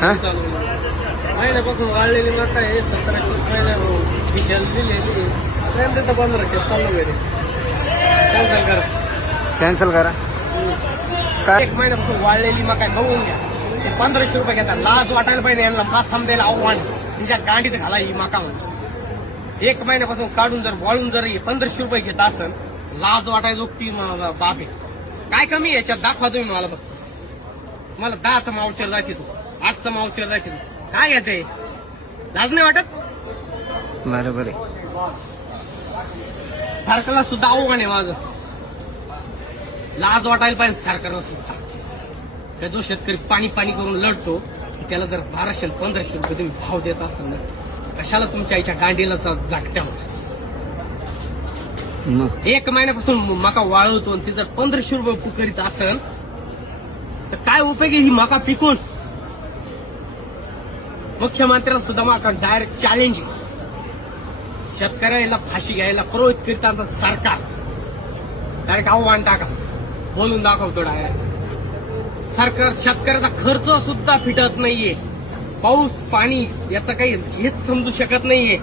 हा महिन्यापासून वाढलेली मका आहे 17 विशाल दिलेली तर 1500 चालू घरी कॅन्सल करा कॅन्सल करा. काय 1 महिन्यापासून वाढलेली मका आहे, बघून घ्या. ते 1500 रुपये घेतात. लाज वाटायला पाहिजे यांना. मास थांबलेला आव्हान तिच्या गांडीत घाला ही मका म्हणून. 1 महिन्यापासून काढून जर वाळून जर 1500 रुपये घेत असेल, लाज वाटायला ती बाप आहे. काय कमी आहे याच्यात दाखवा तुम्ही मला. बघ मला 10चा मावचर दाखवतो, 8चा मावचर दाखवतो. काय घेते लाज नाही वाटत? बरोबर आहे. सरकारला सुद्धा आव्हान आहे माझं. लाज वाटायला पाहिजे सरकारला सुद्धा. त्या जो शेतकरी पाणी पाणी करून लढतो त्याला जर 1200-1500 रुपये तुम्ही भाव देत असाल ना, कशाला तुमच्या आईच्या गांडीला जागत्या होता. मग 1 महिन्यापासून मका वाळवतो आणि ती जर 1500 रुपये पुकरीत असेल तर काय उपयोग आहे ही मका पिकून? मुख्यमंत्र्यांना सुद्धा मका डायरेक्ट चॅलेंज. शेतकऱ्याला फाशी घ्यायला प्रवृत्त करतात सरकार. डायरेक्ट आव्हान टाका, बोलून दाखवतो डायरेक्ट. सरकार शेतकऱ्याचा खर्च सुद्धा फिटत नाहीये. पाऊस पाणी याचा काही हेच समजू शकत नाहीये.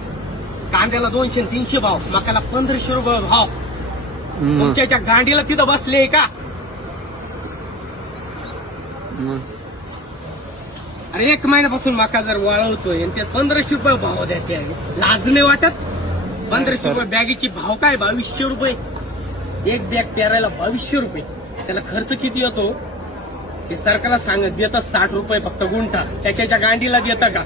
कांद्याला 200-300 भाव, मकाला 1500 रुपये भाव. तुमच्या गांडीला तिथं बसले का? अरे 1 महिन्यापासून मका जर वाळवतोय आणि त्यात 1500 रुपये भाव द्यायचे, लाज नाही वाटत? 1500 रुपये बॅगीची भाव काय? 2200 रुपये. एक बॅग पेरायला 2200 रुपये. त्याला खर्च किती येतो हे सरकारला सांगत. देतं 60 रुपये फक्त गुंठा. त्याच्या गांडीला देतं का?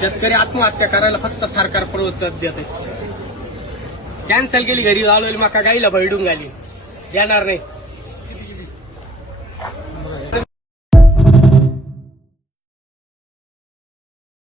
शेतकरी आत्महत्या करायला फक्त सरकार प्रवृत्त देते. कॅन्सल केली, घरी लावलेली मका गाईला भरडून घाली. येणार नाही.